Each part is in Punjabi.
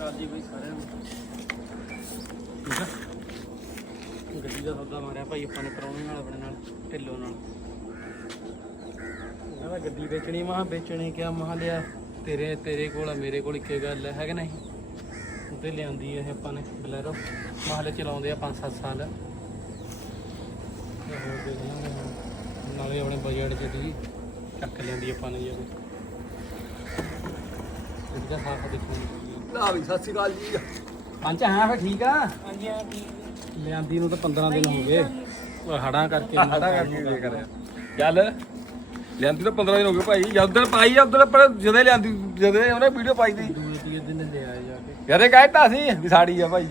ਅਕਾਲ ਜੀ ਸਾਰਿਆਂ ਨੂੰ। ਠੀਕ ਆ? ਗੱਡੀ ਦਾ ਸੌਦਾ ਮਾਰਿਆ ਭਾਈ, ਆਪਾਂ ਨੇ ਪਰੌਣੇ ਨਾਲ, ਆਪਣੇ ਨਾਲ, ਢਿੱਲੋ ਨਾਲ। ਇਹਨਾਂ ਦਾ ਗੱਡੀ ਵੇਚਣੀ, ਮਾਂ ਵੇਚਣੀ ਕਿਆ? ਮਾਂ ਲਿਆ ਚਲਾਉਂਦੇ ਆ 5-7 ਸਾਲ। ਨਾਲੇ ਆਪਣੇ ਬਜਟ ਚ ਚੱਕ ਲੈਂਦੀ ਆਪਾਂ ਨੇ ਜੇ ਕੋਈ ਲਾ ਵੀ ਸਤਿ ਸ਼੍ਰੀ ਅਕਾਲ ਜੀ। ਪੰਜ ਹਾਂ ਫੇ ਠੀਕ ਆ? ਹਾਂਜੀ ਹਾਂ ਠੀਕ ਲਿਆਂਦੀ ਨੂੰ ਤਾਂ 15 ਦਿਨ ਹੋ ਗਏ। ਉਹ ਹੜਾਂ ਕਰਕੇ ਸਾਡਾ ਕਰਕੇ ਦੇ ਕਰਿਆ ਚੱਲ ਲਿਆਂਦੀ ਤਾਂ 15 ਦਿਨ ਹੋ ਗਏ ਭਾਈ। ਜਦੋਂ ਪਾਈ ਆ ਉਦੋਂ ਪਰ ਜਦੇ ਲਿਆਂਦੀ ਜਦੇ ਉਹਨੇ ਵੀਡੀਓ ਪਾਈ ਦੀ ਦੂਏ ਤੀਏ ਦਿਨ ਲਿਆ ਜਾ ਕੇ। ਜਦੇ ਕਹਿਤਾ ਸੀ ਵੀ ਸਾੜੀ ਆ ਭਾਈ।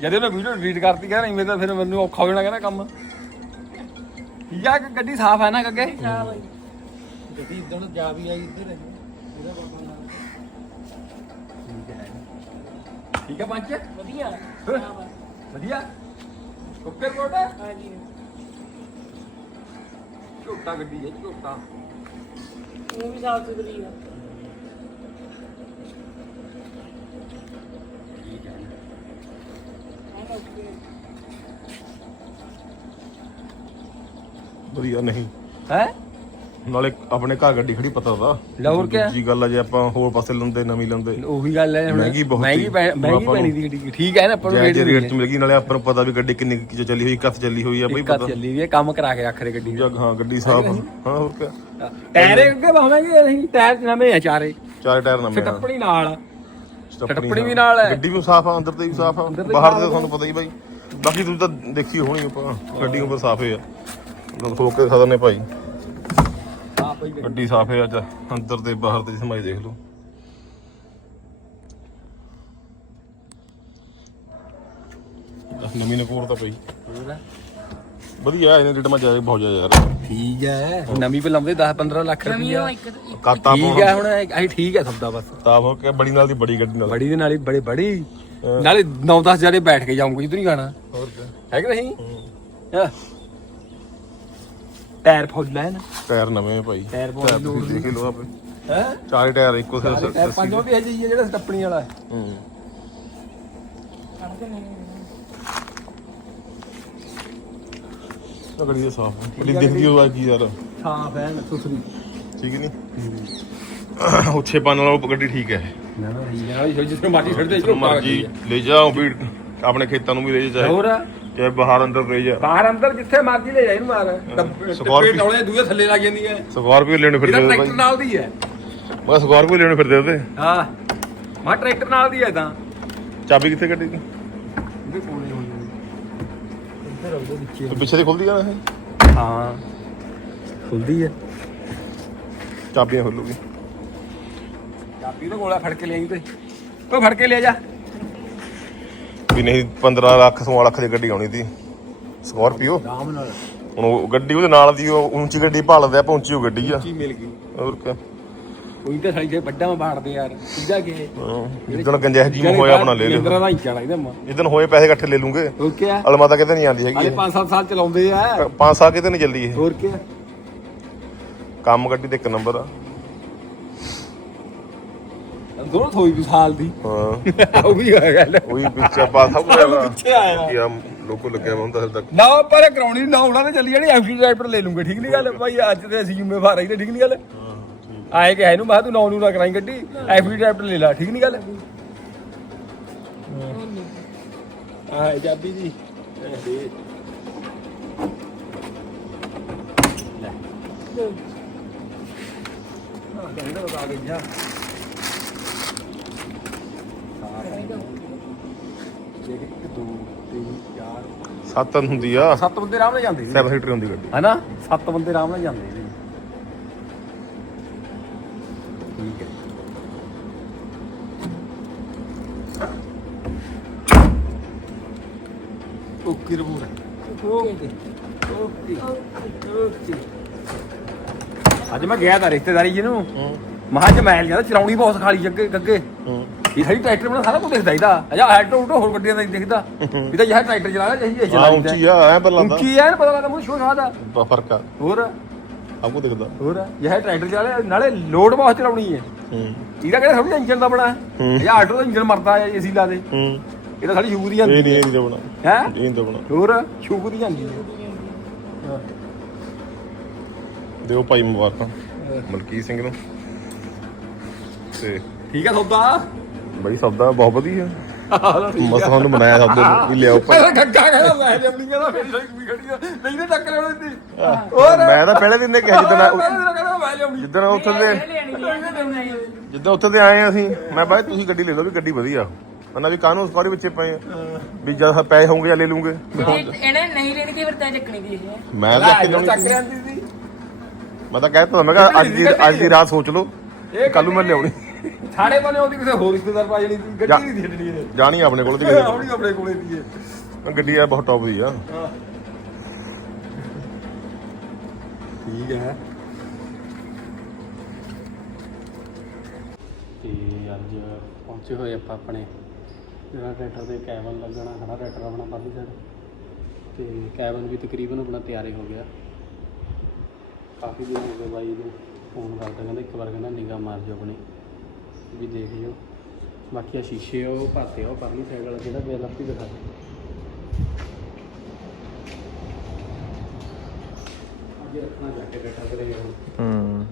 ਜਦੇ ਉਹਨੇ ਵੀਡੀਓ ਡਿਲੀਟ ਕਰਤੀ ਕਹਿੰਦਾ ਨਹੀਂ ਮੈਂ ਤਾਂ ਫਿਰ ਮੈਨੂੰ ਔਖਾ ਹੋ ਜਾਣਾ ਕਹਿੰਦਾ ਕੰਮ। ਕਿ ਗੱਡੀ ਸਾਫ਼ ਹੈ ਨਾ ਅੱਗੇ ਗੱਡੀ ਇਦਾਂ ਜਾ ਵੀ ਆਈ ਇੱਧਰ। ਇਹਦਾ ਠੀਕ ਹੈ ਪੰਚ ਵਧੀਆ। ਵਧੀਆ? ਓਕੇ ਕੋਟ ਹਾਂਜੀ। ਝੋਟਾ ਗੱਡੀ ਹੈ ਝੋਟਾ। ਉਹ ਵੀ ਸਾਫ਼ ਸੁਥਰੀ ਆ। ਠੀਕ ਹੈ ਵਧੀਆ ਨਹੀਂ। ਹੈ? ਨਾਲੇ ਆਪਣੇ ਘਰ ਗੱਡੀ ਖੜੀ ਪਤਾ ਦਾ ਲਾਹੌਰ ਕਿਆ? ਜੀ ਗੱਲ ਆ ਜੇ ਆਪਾਂ ਹੋਰ ਪਾਸੇ ਲੰਦੇ ਨਵੀਂ ਲੰਦੇ। ਉਹੀ ਗੱਲ ਹੈ ਹੁਣ ਮਹਿੰਗੀ ਬਹੁਤ ਮਹਿੰਗੀ ਸੀ। ਪੈ- ਮਹਿੰਗੀ ਆਪਾਂ ਨੂੰ- ਪੈਣੀ ਦੀ ਗੱਡੀ ਠੀਕ ਹੈ ਨਾ ਆਪਾਂ ਨੂੰ ਜੇ ਜੇ ਰੇਟ ਚ ਮਿਲ ਗਈ ਨਾਲੇ ਆਪਾਂ ਨੂੰ ਪਤਾ ਵੀ ਗੱਡੀ ਕਿੰਨੀ ਕੁ ਚ ਚੱਲੀ ਹੋਈ ਕੱਥ ਚੱਲੀ ਹੋਈ ਆ ਬਈ ਪਤਾ। ਚੱਲੀ ਵੀ ਹੈ ਕੰਮ ਕਰਾ ਕੇ ਰੱਖ ਰੇ ਗੱਡੀ ਜਗ ਹਾਂ ਗੱਡੀ ਸਾਫ਼ ਹਾਂ ਹੋਰ ਕਿਆ? ਟਾਇਰ ਅੱਗੇ ਬਾਵਾਂਗੇ ਅਸੀਂ ਟਾਇਰ ਨਵੇਂ ਆ ਚਾਰੇ। ਚਾਰ ਟਾਇਰ ਨਵੇਂ ਆ। ਟੱਪਣੀ ਨਾਲ। ਟੱਪਣੀ ਵੀ ਹਾਂ। ਨਾਲ ਹੈ। ਗੱਡੀ ਵੀ ਸਾਫ਼ ਆ ਅੰਦਰ ਤੇ ਵੀ ਸਾਫ਼ ਆ। ਬਾਹਰ ਤੇ। ਤੁਹਾਨੂੰ ਪਤਾ ਹੀ ਬਾਈ। ਬਾਕੀ ਤੁਸੀਂ ਤਾਂ ਦੇਖੀ ਹੋਣੀ ਆਪਾਂ ਗੱਡੀ ਉੱਪਰ ਸਾਫ਼ ਹੈ ਆ। ਹੋ ਕੇ ਖਦਰ ਨੇ ਹਾਂ ਭਾਈ। ਗੱਡੀ ਸਾਫ਼ ਹੈ ਅੱਜ। ਅੰਦਰ ਤੇ ਬਾਹਰ ਤੇ ਸਮਾਈ ਦੇਖ ਲਓ। ਨਵੀਂ ਨਕੋਰ ਤਾਂ ਪਈ। ਵਧੀਆ ਇਹਨੇ ਰੇਟ ਮੈਂ ਜਾਏ ਬਹੁਤ ਜ਼ਿਆਦਾ ਯਾਰ। ਠੀਕ ਹੈ। ਨਵੀਂ ਪੇ ਲਾਉਂਦੇ 10 15 ਲੱਖ ਰੁਪਈਆ। ਕਾਤਾ ਠੀਕ ਹੈ ਹੁਣ ਅਸੀਂ ਠੀਕ ਹੈ ਸੌਦਾ ਬਸ। ਤਾਂ ਹੋ ਕੇ ਬੜੀ ਨਾਲ ਦੀ ਬੜੀ ਗੱਡੀ ਨਾਲ। ਬੜੀ ਦੇ ਨਾਲ ਹੀ ਬੜੇ ਬੜੀ। ਨਾਲੇ 9-10 ਜਣੇ ਬੈਠ ਕੇ ਜਾਊਂਗੇ ਜਿੱਧਰ ਹੀ ਗਾਣਾ ਹੋਰ ਕੀ। ਹੈ ਕਿ ਨਹੀਂ? ਹਾਂ। ਟਾਇਰ ਫੁੱਲ ਹੈ ਨਾ ਟਾਇਰ ਨਵੇਂ ਆ ਭਾਈ। ਟਾਇਰ ਬਹੁਤ ਟਾਇਰ ਤੁਸੀਂ ਦੇਖ ਲਓ ਆਪੇ। ਹੈ? ਚਾਰੇ ਟਾਇਰ ਇੱਕੋ ਸਿਰ ਟਾਇਰ ਪੰਜੋਂ ਵੀ ਹੈ ਜੀ ਜਿਹੜਾ ਸਟੱਪਣੀ ਵਾਲਾ ਹੈ। ਹੂੰ। ਤਾਂ ਗੱਡੀ ਦੇ ਸਾਫ਼ ਗੱਡੀ ਦਿਖਦੀ ਹੋਆ ਕੀ ਯਾਰ। ਸਾਫ਼ ਹੈ ਨਾ ਸੁਥਰੀ ਠੀਕ ਨਹੀਂ? ਉੱਛੇ ਪਾਣ ਵਾਲਾ ਉਹ ਗੱਡੀ ਠੀਕ ਹੈ। ਨਾ ਨਾ ਠੀਕ ਹੈ। ਜਿੱਥੇ ਮਰਜ਼ੀ ਛੱਡ ਦੇ ਜਦੋਂ ਮਰਜ਼ੀ ਲੈ ਜਾਓ ਵੀ ਆਪਣੇ ਖੇਤਾਂ ਨੂੰ ਵੀ ਲੈ ਜਾ ਹੋਰ? ਚਾਹੇ ਬਾਹਰ ਅੰਦਰ ਲੈ ਜਾ ਬਾਹਰ ਅੰਦਰ ਜਿੱਥੇ ਮਰਜ਼ੀ ਲੈ ਜਾ ਇਹਨੂੰ ਮਾਰ। Scorpio- ਡੌਲੇ ਦੂਏ ਥੱਲੇ ਲੱਗ ਜਾਂਦੀਆਂ ਸਕਾਰਪੀਓ ਲੈਣੇ ਫਿਰਦੇ ਇਹਦਾ ਟਰੈਕਟਰ ਨਾਲ ਦੀ ਹੈ। ਮੈਂ ਸਕਾਰਪੀਓ ਲੈਣੇ ਫਿਰਦੇ ਉਹਦੇ। ਹਾਂ। ਮਾ ਟਰੈਕਟਰ ਨਾਲ ਦੀ ਹੈ ਤਾਂ। ਚਾਬੀ ਕਿੱਥੇ ਗੱਡੀ ਦੀ ਇਹਦੇ ਕੋਲੇ ਹੋਣੀ ਇੱਧਰ ਆਉਂਦੇ ਵਿੱਚੇ ਤੇ ਪਿੱਛੇ ਤੇ ਖੁੱਲਦੀ ਆ ਨਾ ਇਹ? ਹਾਂ। ਖੁੱਲਦੀ ਹੈ। ਚਾਬੀਆਂ ਖੁੱਲੂਗੀ। ਚਾਬੀ ਉਹਦੇ ਕੋਲੇ ਫੜ ਕੇ ਲਿਆਈ ਤੇ ਉਹ ਫੜ ਕੇ ਲਿਆ ਜਾ। ਵੀ ਨਹੀਂ 15 ਲੱਖ 16 ਲੱਖ ਦੀ ਗੱਡੀ ਆਉਣੀ ਸੀ। ਸਕਾਰਪੀਓ ਆਰਾਮ ਨਾਲ। ਹੁਣ ਉਹ ਗੱਡੀ ਉਹਦੇ ਨਾਲ ਦੀ ਉਹ ਉੱਚੀ ਗੱਡੀ ਭਾਲਦੇ ਆ ਪਹੁੰਚੀ ਉਹ ਗੱਡੀ ਆ। ਕੀ ਮਿਲ ਗਈ। ਹੋਰ ਕਿਆ ਕੋਈ ਤਾਂ ਸਾਡੀ ਜੇ ਵੱਡਾ ਮੈਂ ਬਾੜਦੇ ਯਾਰ ਸਿੱਧਾ ਕਿ ਜਿੱਦਣ ਗੰਜੈਸ ਜੀ ਨੂੰ ਹੋਇਆ ਆਪਣਾ ਲੈ ਲਿਓ। ਇੰਦਰਾ ਦਾ ਹੀ ਚੜਾ ਇਹਦਾ ਮਾ। ਜਿੱਦਣ ਹੋਏ ਪੈਸੇ ਇਕੱਠੇ ਲੈ ਲੂੰਗੇ। ਹੋਰ ਕੀ ਆ? ਅਲਮਾਤਾ ਕਿਤੇ ਨਹੀਂ ਆਉਂਦੀ ਹੈਗੀ ਇਹ। 5-7 ਸਾਲ ਚਲਾਉਂਦੇ ਆ। ਪੰਜ ਸਾਲ ਕਿਤੇ ਨਹੀਂ ਚੱਲਦੀ ਇਹ। ਹੋਰ ਕੀ ਕੰਮ ਗੱਡੀ ਤੇ ਇੱਕ ਨੰਬਰ ਆ। ਦੋਨੋਂ ਥੋਈ ਵੀ ਸਾਲ ਦੀ। ਹਾਂ। ਉਹ ਵੀ ਹੈ ਗੱਲ। ਉਹੀ ਪਿੱਛੇ ਪਾ ਸਭ ਪਿੱਛੇ ਆਇਆ ਕੀ ਆ ਲੋਕੋ ਲੱਗਿਆ ਹੁੰਦਾ ਹਲ ਤੱਕ ਨਾ ਪਰ ਕਰਾਉਣੀ ਨਾ ਉਹਨਾਂ ਨੇ ਚੱਲੀ ਜਾਣੀ ਐਫਡੀ ਡਰਾਈਵਰ ਲੈ ਲੂੰਗੇ ਠੀਕ ਨਹੀਂ ਗੱਲ? ਭਾਈ ਅੱਜ ਤੇ ਅਸੀਂ ਜ਼ਿੰਮੇਵਾਰ ਆਈ ਤੇ ਠੀਕ ਨਹੀਂ ਗੱਲ? ਆਏ ਕਿ ਹੈ ਨੂੰ ਮੈਂ ਤੂੰ ਨੌ ਨੂੰ ਨਾ ਕਰਾਈ ਗੱਡੀ ਐਫਡੀ ਡਰਾਈਵਰ ਲੈ ਲੈ ਠੀਕ ਨਹੀਂ ਗੱਲ? ਆ ਜਾਬੀ ਜੀ। ਸੱਤ ਹੁੰਦੀ ਆ। ਸੱਤ ਬੰਦੇ ਆਰਾਮ ਨਾਲ ਜਾਂਦੇ ਸੀ। 7 ਸੀਟਰ ਹੁੰਦੀ ਗੱਡੀ। ਹੈਨਾ? ਸੱਤ ਬੰਦੇ ਆਰਾਮ ਨਾਲ ਜਾਂਦੇ ਸੀ। ਠੀਕ ਹੈ। ਓਕੇ ਰਬੂਰ। ਓਕੇ। ਓਕੇ। ਓਕੇ। ਅੱਜ ਮੈਂ ਗਿਆ ਤਾਂ ਰਿਸ਼ਤੇਦਾਰੀ ਜੀ ਨੂੰ ਮਹਾਂ ਚ ਮੈਲ ਜਾਂਦਾ ਚਲਾਉਣੀ ਬਹੁਤ ਖਾਲੀ ਜੱਗੇ ਗੱਗੇ। ਹੂੰ। ਇਹ ਸਾਡੀ ਟਰੈਕਟਰ ਬਣਾ ਸਾਰਾ ਕੁਝ ਦਿਖਦਾ ਇਹਦਾ। ਅਜਾ ਆਟੋ ਉਟੋ ਹੋਰ ਗੱਡੀਆਂ ਦਾ ਨਹੀਂ ਦਿਖਦਾ। ਇਹ ਤਾਂ ਜਿਹੜਾ ਟਰੈਕਟਰ ਚਲਾਣਾ ਚਾਹੀਦਾ ਆ ਚਲਾ ਉੱਚੀ ਆ ਐ ਲੱਗਦਾ। ਉੱਚੀ ਹੈ ਪਤਾ ਲੱਗਦਾ ਮੈਨੂੰ ਸ਼ੋਰ ਆਦਾ ਬਾ ਫ਼ਰਕ ਆ। ਹੋਰ? ਆਪਕੋ ਦਿਖਦਾ। ਹੋਰ? ਇਹ ਟਰੈਕਟਰ ਚਲਾ ਨਾਲੇ ਲੋਡ ਬਹੁਤ ਚਲਾਉਣੀ ਹੈ ਹੂੰ। ਇਹਦਾ ਕਿਹੜਾ ਥੋੜੀ ਇੰਜਨ ਦਾ ਬਣਾ? ਹੂੰ। ਹੈ ਜਾਂ ਆਟੋ ਦਾ ਇੰਜਨ ਮਰਦਾ ਹੈ ਏਸੀ ਲਾ ਦੇ। ਹੂੰ। ਇਹ ਤਾਂ ਸਾਡੀ ਯੂਰੀ ਇਹ ਜਾਂਦੀ ਨਹੀਂ ਇਹ ਨਹੀਂ ਦਬਣਾ ਹੈ? ਇਹ ਨਹੀਂ ਦਬਣਾ ਹੋਰ? ਛੂਕਦੀ ਜਾਂਦੀ ਹੈ ਦਿਓ ਭਾਈ ਮੁਬਾਰਕਾਂ ਮਲਕੀਤ ਸਿੰਘ ਨੂੰ। ਤੇ ਠੀਕ ਹੈ ਸੌਦਾ। ਬਈ ਸੌਦਾ ਬਹੁਤ ਵਧੀਆ। ਮਸ ਤੁਹਾਨੂੰ ਬਣਾਇਆ ਸੌਦੇ ਨੂੰ ਵੀ ਲਿਆਓ ਭਾਈ। ਗੱਗਾ ਕਹਿੰਦਾ ਮੈਂ ਤੇ ਆਪਣੀ ਕਹਿੰਦਾ ਮੇਰੀ ਸਾਡੀ ਕੁੜੀ ਖੜੀ ਆ। ਨਹੀਂ ਤੇ ਟੱਕ ਲੈਣੀ ਸੀ ਹੋਰ? ਮੈਂ ਤਾਂ ਪਹਿਲੇ ਦਿਨ ਨੇ ਕਿਹਾ ਜਿੱਦਣ ਮੈਂ ਤਾਂ ਕਹਿੰਦਾ ਮੈਂ ਲਿਆਉਣੀ ਜਿੱਦਣ ਉੱਥੇ ਦੇ ਜਿੱਦਾਂ ਉੱਥੇ ਦੇ ਆਏ ਅਸੀਂ ਮੈਂ ਬਾਈ ਤੁਸੀਂ ਗੱਡੀ ਲੈ ਲਓ ਵੀ ਗੱਡੀ ਵਧੀਆ। ਉਹਨਾਂ ਵੀ ਕਾਨੂੰਨ ਸਕਾਰੀ ਵਿੱਚੇ ਪਏ ਆ? ਵੀ ਜਦ ਪੈਸੇ ਹੋਣਗੇ ਜਾਂ ਲੈ ਲੂਗੇ। ਇਹਨੇ ਨਹੀਂ ਲੈਣੀ ਦੀ ਵਰਤਾ ਚੱਕਣੀ ਦੀ ਇਹ ਮੈਂ ਤਾਂ ਲੈ ਕਿੰਨੀ ਚੱਕ ਲੈਂਦੀ ਸੀ। ਮੈਂ ਤਾਂ ਕਹਿ ਤਾ ਮੈਂ ਕਿਹਾ ਅੱਜ ਦੀ ਅੱਜ ਦੀ ਰਾਤ ਸੋਚ ਲਓ ਕੱਲ ਨੂੰ ਮੈਂ ਲਿਆਉਣੀ। ਸਾਡੇ ਬਨੇ ਉਹਦੀ ਕਿਸੇ ਹੋਰ ਰਿਸ਼ਤੇਦਾਰ ਪਾ ਜਣੀ ਗੱਡੀ ਨਹੀਂ ਛੱਡਣੀ ਇਹਨੇ ਜਾਣੀ ਆਪਣੇ ਕੋਲ ਦੀ ਆਉਣੀ ਆਪਣੇ ਕੋਲੇ ਦੀ ਹੈ ਗੱਡੀ ਆ ਬਹੁਤ ਟੌਪ ਦੀ ਆ। ਠੀਕ ਹੈ। ਤੇ ਅੱਜ ਪਹੁੰਚੇ ਹੋਏ ਆਪਾਂ ਆਪਣੇ ਜਿਹੜਾ ਟਰੈਕਟਰ ਤੇ ਕੈਬਨ ਲੱਗਣਾ ਖੜਾ ਟਰੈਕਟਰ ਆਪਣਾ ਪਰਲੀ ਸਾਈਡ ਤੇ ਕੈਬਨ ਵੀ ਤਕਰੀਬਨ ਆਪਣਾ ਤਿਆਰ ਹੀ ਗਿਆ। ਕਾਫੀ ਦਿਨ ਹੋ ਗਏ ਬਾਈ ਨੂੰ ਫੋਨ ਕਰਦਾ ਕਹਿੰਦਾ ਇੱਕ ਵਾਰ ਕਹਿੰਦਾ ਨਿਗਾਹ ਮਾਰ ਜਾਓ ਆਪਣੀ। ਵੀ ਦੇਖ ਲਿਓ। ਬਾਕੀ ਆ ਸ਼ੀਸ਼ੇ ਉਹ ਭਾਤੇ ਉਹ ਪਰਲੀ ਸਾਈਡ ਵਾਲਾ ਜਿਹੜਾ ਬੇਲ ਆਪੀ ਦਿਖਾ ਦੇ ਅੱਜ ਰੱਖਣਾ ਜਾ ਕੇ ਤੇ ਹੁਣ ਹੂੰ।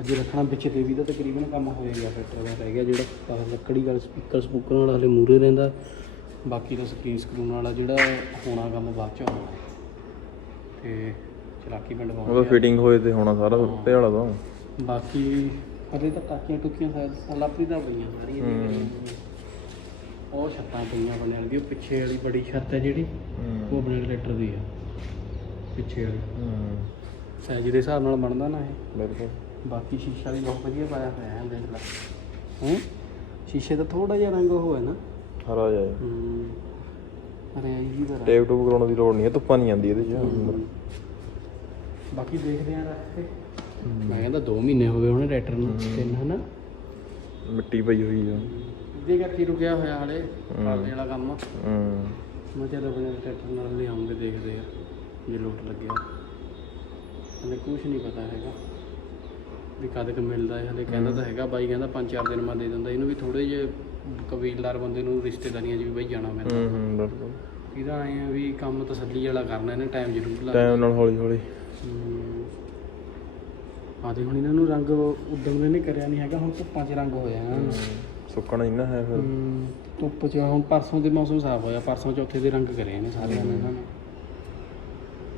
ਅੱਜ ਰੱਖਣਾ ਪਿੱਛੇ ਤੇ ਵੀ ਤਾਂ ਤਕਰੀਬਨ ਕੰਮ ਹੋਇਆ ਗਿਆ ਟਰੈਕਟਰ ਦਾ ਰਹਿ ਗਿਆ ਜਿਹੜਾ ਲੱਕੜੀ ਵਾਲਾ ਸਪੀਕਰ ਸਪੂਕਰ ਵਾਲਾ ਹਲੇ ਮੂਰੇ ਰਹਿੰਦਾ। ਬਾਕੀ ਦਾ ਸਕਰੀਨ ਸਕਰੂਨ ਵਾਲਾ ਜਿਹੜਾ ਹੋਣਾ ਕੰਮ ਬਾਅਦ ਚ ਹੋਣਾ ਤੇ ਚਲਾਕੀ ਪਿੰਡ ਪਾਉਂਦੇ ਫਿਟਿੰਗ ਹੋਏ ਤੇ ਹੋਣਾ ਸਾਰਾ ਉੱਤੇ ਵਾਲਾ ਤਾਂ। ਬਾਕੀ ਹਲੇ ਤਾਂ ਟਾਕੀਆਂ ਟੁਕੀਆਂ ਸਾਇਦ ਲਾਪਰੀ ਦਾ ਪਈਆਂ ਸਾਰੀਆਂ। ਉਹ ਛੱਤਾਂ ਪਈਆਂ ਬਣੇ ਵਾਲੀ ਉਹ ਪਿੱਛੇ ਵਾਲੀ ਬੜੀ ਛੱਤ ਹੈ ਜਿਹੜੀ ਉਹ ਆਪਣੇ ਟਰੈਕਟਰ ਦੀ ਆ। ਪਿੱਛੇ ਵਾਲੀ। ਹੂੰ। ਸਾਈਜ਼ ਦੇ ਹਿਸਾਬ ਨਾਲ ਬਣਦਾ ਨਾ ਇਹ। ਬਿਲਕੁਲ। ਬਾਕੀ ਸ਼ੀਸ਼ਾ ਵੀ ਬਹੁਤ ਵਧੀਆ ਪਾਇਆ ਹੋਇਆ ਹੈ ਦੇਖ ਲੈ। ਹੂੰ? ਸ਼ੀਸ਼ੇ ਦਾ ਥੋੜਾ ਜਿਹਾ ਰੰਗ ਉਹ ਹੈ ਨਾ। ਹਰਾ ਜਾਏ ਹੂੰ। ਅਰੇ ਆਈ ਜੀ ਦਾ ਟੇਪ ਟੂਪ ਕਰਾਉਣ ਦੀ ਲੋੜ ਨਹੀਂ ਹੈ ਧੁੱਪਾਂ ਨਹੀਂ ਆਉਂਦੀ ਇਹਦੇ 'ਚ। ਬਾਕੀ ਦੇਖਦੇ ਆਂ ਰੱਖ ਕੇ। ਮੈਂ ਕਹਿੰਦਾ 2 ਮਹੀਨੇ ਹੋ ਗਏ ਉਹਨੇ ਟਰੈਕਟਰ ਨੂੰ ਤਿੰਨ ਹਨਾ? ਮਿੱਟੀ ਪਈ ਹੋਈ ਆ। ਇਹਦੇ ਕਰਕੇ ਰੁਕਿਆ ਹੋਇਆ ਹਲੇ ਪਾਲੇ ਵਾਲਾ ਕੰਮ। ਹੂੰ। ਮੈਂ ਚੱਲ ਆਪਣੇ ਟਰੈਕਟਰ ਨਾਲ ਲਿਆਉਂਗੇ ਦੇਖਦੇ ਆ ਜੇ ਲੋਟ ਲੱਗਿਆ। ਹਲੇ ਕੁਝ ਨਹੀਂ ਪਤਾ ਹੈਗਾ ਵੀ ਕਦ ਕੁ ਮਿਲਦਾ ਹੈ ਹਲੇ ਕਹਿੰਦਾ ਤਾਂ ਹੈਗਾ ਬਾਈ ਕਹਿੰਦਾ ਪੰਜ ਚਾਰ ਦਿਨ ਮੈਂ ਦੇ ਦਿੰਦਾ ਇਹਨੂੰ ਵੀ ਥੋੜੇ ਜਿਹੇ ਕਬੀਲਦਾਰ ਬੰਦੇ ਨੂੰ ਰਿਸ਼ਤੇਦਾਰੀਆਂ 'ਚ ਵੀ ਬਾਈ ਜਾਣਾ ਮੈਂ ਹੂੰ ਹੂੰ ਬਿਲਕੁਲ। ਇਹਦਾ ਆਏ ਆ ਵੀ ਕੰਮ ਤਸੱਲੀ ਵਾਲਾ ਕਰਨਾ ਇਹਨੇ ਟਾਈਮ ਜ਼ਰੂਰ ਲੱਗਦਾ ਟਾਈਮ ਨਾਲ ਹੌਲੀ ਹੌਲੀ ਆਦੇ ਹੁਣ ਇਹਨਾਂ ਨੂੰ ਰੰਗ ਉਦਮ ਨੇ ਨਹੀਂ ਕਰਿਆ ਨਹੀਂ ਹੈਗਾ ਹੁਣ ਧੁੱਪਾਂ 'ਚ ਰੰਗ ਹੋਇਆ ਇਹਨਾਂ ਨੂੰ ਸੁੱਕਣਾ ਹੀ ਨਾ ਹੈ ਫਿਰ। ਹਮ, ਧੁੱਪ 'ਚ ਹੁਣ ਪਰਸੋਂ ਦੇ ਮੌਸਮ ਸਾਫ਼ ਹੋਇਆ ਪਰਸੋਂ ਚੌਥੇ ਦੇ ਰੰਗ ਕਰੇ ਨੇ ਸਾਰਿਆਂ ਨੇ ਇਹਨਾਂ ਨੇ।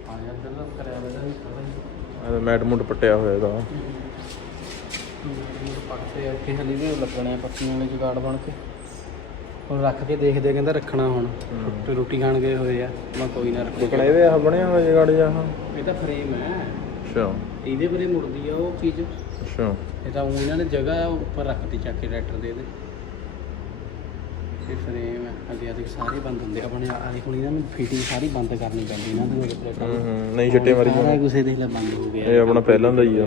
ਆ ਯਾਰ ਕਰਿਆ ਬਦਾ ਹੀ ਇਹਦਾ ਮੈਟ ਮੁੱਟ ਪੱਟਿਆ ਹੋਇਆ ਇਹਦਾ ਪੱਕੇ ਔਖੇ ਹਲੇ ਵੀ ਲੱਗਣੇ ਆ ਪੱਕੀਆਂ ਵਾਲੇ ਜੁਗਾੜ ਬਣ ਕੇ। ਹੁਣ ਰੱਖ ਕੇ ਦੇਖਦੇ ਆ, ਕਹਿੰਦਾ ਰੱਖਣਾ ਹੁਣ। ਰੋਟੀ- ਖਾਣ ਗਏ ਹੋਏ ਆ ਮੈਂ ਕੋਈ ਨਾ ਰੱਖੋ ਇਹਦੇ ਆਹ ਬਣਿਆ ਹੋਇਆ ਜਗੜ ਜਾ ਇਹ ਤਾਂ ਫਰੇਮ ਹੈ। ਅੱਛਾ। ਇਹਦੇ ਪਰੇ ਮੁੜਦੀ ਆ ਉਹ ਚੀਜ਼। ਅੱਛਾ। ਇਹ ਤਾਂ ਊਂ ਇਹਨਾਂ ਨੇ ਜਗ੍ਹਾ ਆ ਉੱਪਰ ਰੱਖਤੀ ਚੱਕ ਕੇ ਟਰੈਕਟਰ ਦੇ ਇਹਦੇ। ਇਹ ਫਰੇਮ ਅੱਗੇ ਆਦੇ ਸਾਰੇ ਬੰਦ ਹੁੰਦੇ ਆਪਣੇ ਆਲੇ ਕੋਲ ਇਹਨਾਂ ਨੂੰ ਫਿਟਿੰਗ ਸਾਰੀ ਬੰਦ ਕਰਨੀ ਪੈਂਦੀ ਇਹਨਾਂ ਦੇ ਹੂੰ ਹੂੰ ਨਹੀਂ ਛੱਟੇ ਮਾਰੀ ਸਾਰਾ ਜਾਣਾ ਦੇਖ ਲੈ ਬੰਦ ਹੋ ਗਿਆ। ਇਹ ਆਪਣਾ ਪਹਿਲਾਂ ਦਾ ਹੀ ਆ।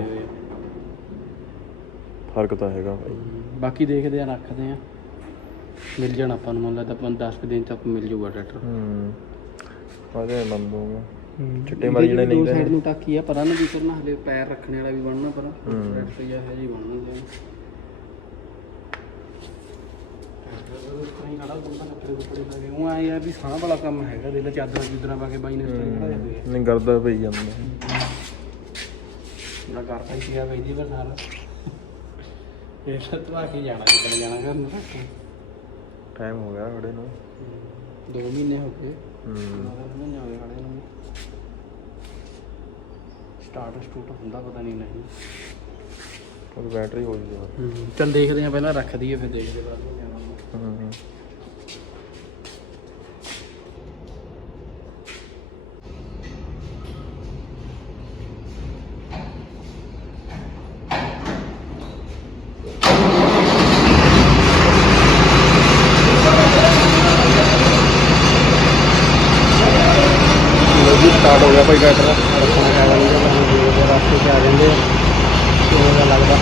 ਫ਼ਰਕ ਤਾਂ ਹੈਗਾ ਭਾਈ ਬਾਕੀ ਦੇਖਦੇ ਆ ਰੱਖਦੇ ਆ। ਮਿਲ ਜਾਣਾ ਆਪਾਂ ਨੂੰ ਮੰਨ ਲਾ ਤਾਂ 10 ਕੁ ਦਿਨ ਤੱਕ ਮਿਲ ਜਾਊਗਾ ਟਰੈਕਟਰ ਹੂੰ। ਆਦੇ ਛੱਟੇ ਮਾਰੀ ਦੋ ਨਹੀਂ ਸਾਈਡ ਤਾਂ ਨੂੰ ਟਾਕੀ ਆ ਪਰਾਂ ਨੂੰ ਵੀ ਕਰਨਾ ਹਲੇ ਪੈਰ ਰੱਖਣੇ ਵਾਲਾ ਵੀ ਬਣਨਾ ਪਰਾਂ। ਟਰੈਕਟਰ ਜਿਹਾ ਹੈ ਜੀ ਬਣਨਾ ਆ ਦੇ ਜਾਂਦੇ ਨਹੀਂ ਕਰਦਾ ਪਈ ਜਾਂਦਾ। ਨਾ ਕਰਤਾ ਹੀ ਪਿਆ ਬਈ ਜੀ ਪਰ ਸਾਰਾ। ਇਹ ਸਤਵਾ ਕੇ ਜਾਣਾ ਕਿਤੇ ਜਾਣਾ ਕਰਨ ਟਾਈਮ ਹੋ ਗਿਆ ਖੜੇ ਨੂੰ। ਦੋ ਮਹੀਨੇ ਹੋ ਗਏ। ਹੂੰ। ਮਗਰ ਮਹੀਨੇ ਹੋ ਗਏ ਖੜੇ ਨੂੰ। ਸਟਾਰਟ ਸਟੂਟ ਹੁੰਦਾ ਪਤਾ ਨਹੀਂ ਨਹੀਂ। ਉਹ ਬੈਟਰੀ ਹੋ ਗਈ ਯਾਰ ਚੱਲ ਦੇਖਦੇ ਆ ਪਹਿਲਾਂ ਰੱਖ ਦਈਏ ਫਿਰ ਦੇਖਦੇ ਬਾਅਦ ਵਿੱਚ ਜਾਣਾ ਹੂੰ ਹੂੰ ਸਟਾਰਟ ਹੋ ਗਿਆ ਭਾਈ ਟਰੈਕਟਰ ਰੱਖਣਾ ਹੈਗਾ ਨਹੀਂ ਤਾਂ ਅਸੀਂ ਦੇਖਦੇ ਆ ਰਸਤੇ 'ਚ ਆ ਜਾਂਦੇ ਆ ਕਿਵੇਂ ਦਾ ਲੱਗਦਾ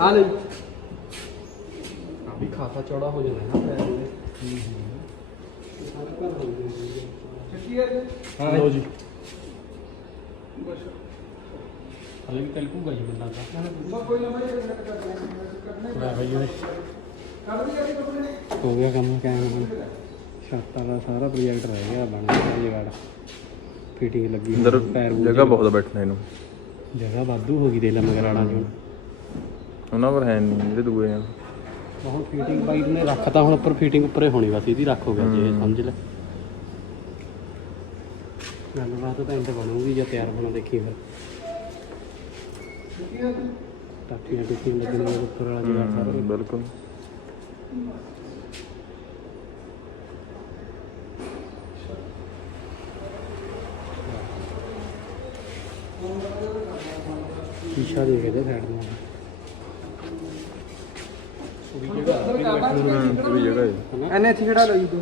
ਆ ਲੈ ਅਭੀ ਖਾਸਾ ਚੌੜਾ ਹੋ ਜਾਣਾ ਨਾ ਪੈਰ ਦੇ ਹਾਂ ਲੋ ਜੀ ਹਲੇ ਵੀ ਤਲਕੂਗਾ ਜੀ ਬੰਦਾ ਦਾ ਕੋਈ ਨਾ ਬਾਈ ਸੈੱਟ ਕਰ ਲੈਂਦੇ ਲੈ ਬਈ ਕੱਪੜੇ ਹੋ ਗਿਆ ਕੰਮ ਕਾਇਮ ਹੁਣ ਛੱਤਾਂ ਦਾ ਸਾਰਾ ਪ੍ਰੋਜੈਕਟ ਰਹਿ ਗਿਆ ਬਣ ਗਿਆ ਜਗਾੜ। ਫਿਟਿੰਗ ਲੱਗੀ ਅੰਦਰ ਜਗ੍ਹਾ ਬਹੁਤ ਬੈਠਣੇ ਨੂੰ। ਜਗ੍ਹਾ ਵਾਧੂ ਹੋ ਗਈ ਦੇ ਲੈ ਮਗਰਾੜਾ ਚ ਉਹਨਾਂ ਪਰ ਹੈ ਨਹੀਂ ਜਿਹੜੇ ਦੂਏ ਆ। ਬਹੁਤ ਫਿਟਿੰਗ ਬਾਈ ਨੇ ਰੱਖਤਾ ਹੁਣ ਉੱਪਰ ਫਿਟਿੰਗ ਉੱਪਰੇ ਹੋਣੀ ਬਸ ਇਹਦੀ ਰੱਖ ਹੋ ਗਿਆ ਜੀ ਇਹ ਸਮਝ ਲੈ। ਗੱਲਬਾਤ ਤਾਂ ਇੰਟ ਬਣੂਗੀ ਜਾਂ ਤਿਆਰ ਬਣਾ ਦੇਖੀ ਫਿਰ ਟਾਕੀਆਂ ਟੁਕੀਆਂ ਲੱਗਣੀਆਂ ਉੱਪਰ ਵਾਲਾ ਜਗ੍ਹਾ ਸਾਰਾ। ਬਿਲਕੁਲ। ਸ਼ੀਸ਼ਾ ਦੇ ਕੇ ਦੇ ਸਾਈਡ ਨੂੰ। ਪੂਰੀ ਜਗ੍ਹਾ ਹੈ। ਐਨੇ ਇੱਥੇ ਖੜਾ ਲਈ ਦੋ?